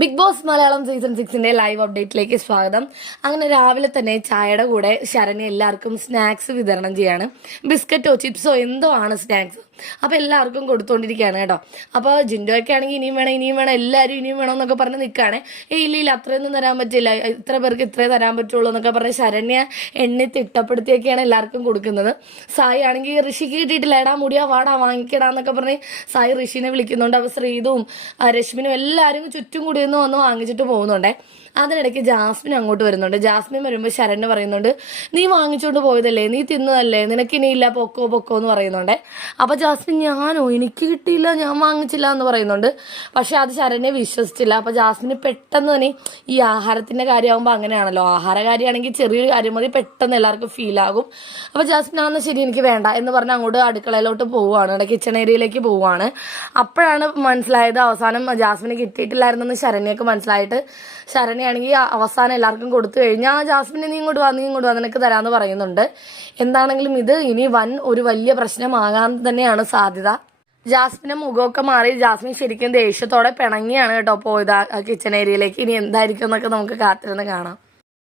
Big Boss Malayalam season 6 live അപ്ഡേറ്റിലേക്ക് സ്വാഗതം. അങ്ങനെ രാവിലെ തന്നെ ചായയുടെ കൂടെ ശരണ്യ എല്ലാവർക്കും സ്നാക്സ് വിതരണം ചെയ്യാണ്. ബിസ്ക്കറ്റോ ചിപ്സോ എന്തോ ആണ് സ്നാക്സ്. അപ്പോൾ എല്ലാവർക്കും കൊടുത്തുകൊണ്ടിരിക്കുകയാണ് കേട്ടോ. അപ്പോൾ ജിൻഡോയൊക്കെ ആണെങ്കിൽ ഇനിയും വേണം എല്ലാവരും ഇനിയും വേണം എന്നൊക്കെ പറഞ്ഞ് നിൽക്കുകയാണ്. ഇല്ല അത്രയൊന്നും തരാൻ പറ്റില്ല, ഇത്ര പേർക്ക് ഇത്രേ തരാൻ പറ്റുള്ളൂ എന്നൊക്കെ പറഞ്ഞ് ശരണ്യ എണ്ണി തിട്ടപ്പെടുത്തിയൊക്കെയാണ് എല്ലാവർക്കും കൊടുക്കുന്നത്. സായി ആണെങ്കിൽ ഋഷിക്ക് കിട്ടിയിട്ടില്ല, എടാ മുടിയാ വാടാ വാങ്ങിക്കടാ എന്നൊക്കെ പറഞ്ഞ് സായി ഋഷിനെ വിളിക്കുന്നുണ്ട്. അപ്പോൾ ശ്രീതും രശ്മിനും എല്ലാവരും ചുറ്റും കൂടി വന്ന് വാങ്ങിച്ചിട്ട് പോകുന്നുണ്ടേ. അതിനിടയ്ക്ക് ജാസ്മിൻ അങ്ങോട്ട് വരുന്നുണ്ട്. ജാസ്മിൻ വരുമ്പോൾ ശരണ്യ പറയുന്നുണ്ട്, നീ വാങ്ങിച്ചുകൊണ്ട് പോയതല്ലേ, നീ തിന്നതല്ലേ, നിനക്കിനിയില്ല, പൊക്കോ എന്ന് പറയുന്നുണ്ടേ. അപ്പോൾ ജാസ്മിൻ ഞാനോ, എനിക്ക് കിട്ടിയില്ല, ഞാൻ വാങ്ങിച്ചില്ല എന്ന് പറയുന്നുണ്ട്. പക്ഷെ അത് ശരണ്യ വിശ്വസിച്ചില്ല. അപ്പോൾ ജാസ്മിന് പെട്ടെന്ന് തന്നെ ഈ ആഹാരത്തിൻ്റെ കാര്യമാകുമ്പോൾ അങ്ങനെയാണല്ലോ, ആഹാര കാര്യമാണെങ്കിൽ ചെറിയൊരു കാര്യം മതി പെട്ടെന്ന് എല്ലാവർക്കും ഫീലാകും. അപ്പോൾ ജാസ്മിൻ ആണെന്ന് ശരി എനിക്ക് വേണ്ട എന്ന് പറഞ്ഞ് അങ്ങോട്ട് അടുക്കളയിലോട്ട് പോവുകയാണ്, കിച്ചൺ ഏരിയയിലേക്ക് പോവുകയാണ്. അപ്പോഴാണ് മനസ്സിലായത് അവസാനം ജാസ്മിന് കിട്ടിയിട്ടില്ലായിരുന്നെന്ന് ശരണ്യക്ക് മനസ്സിലായിട്ട് ശരണ്യാണെങ്കിൽ അവസാനം എല്ലാവർക്കും കൊടുത്തു കഴിഞ്ഞാൽ ജാസ്മിനെ നീ ഇങ്ങോട്ട് വാ നിനക്ക് തരാമെന്ന് പറയുന്നുണ്ട്. എന്താണെങ്കിലും ഇത് ഇനി ഒരു വലിയ പ്രശ്നമാകാൻ തന്നെയാണ് സാധ്യത. ജാസ്മിന്റെ മുഖമൊക്കെ മാറി ജാസ്മിൻ ശരിക്കും ദേഷ്യത്തോടെ പിണങ്ങിയാണ് കേട്ടോ പോയത് കിച്ചൺ ഏരിയയിലേക്ക്. ഇനി എന്തായിരിക്കും എന്നൊക്കെ നമുക്ക് കാത്തിരുന്ന് കാണാം.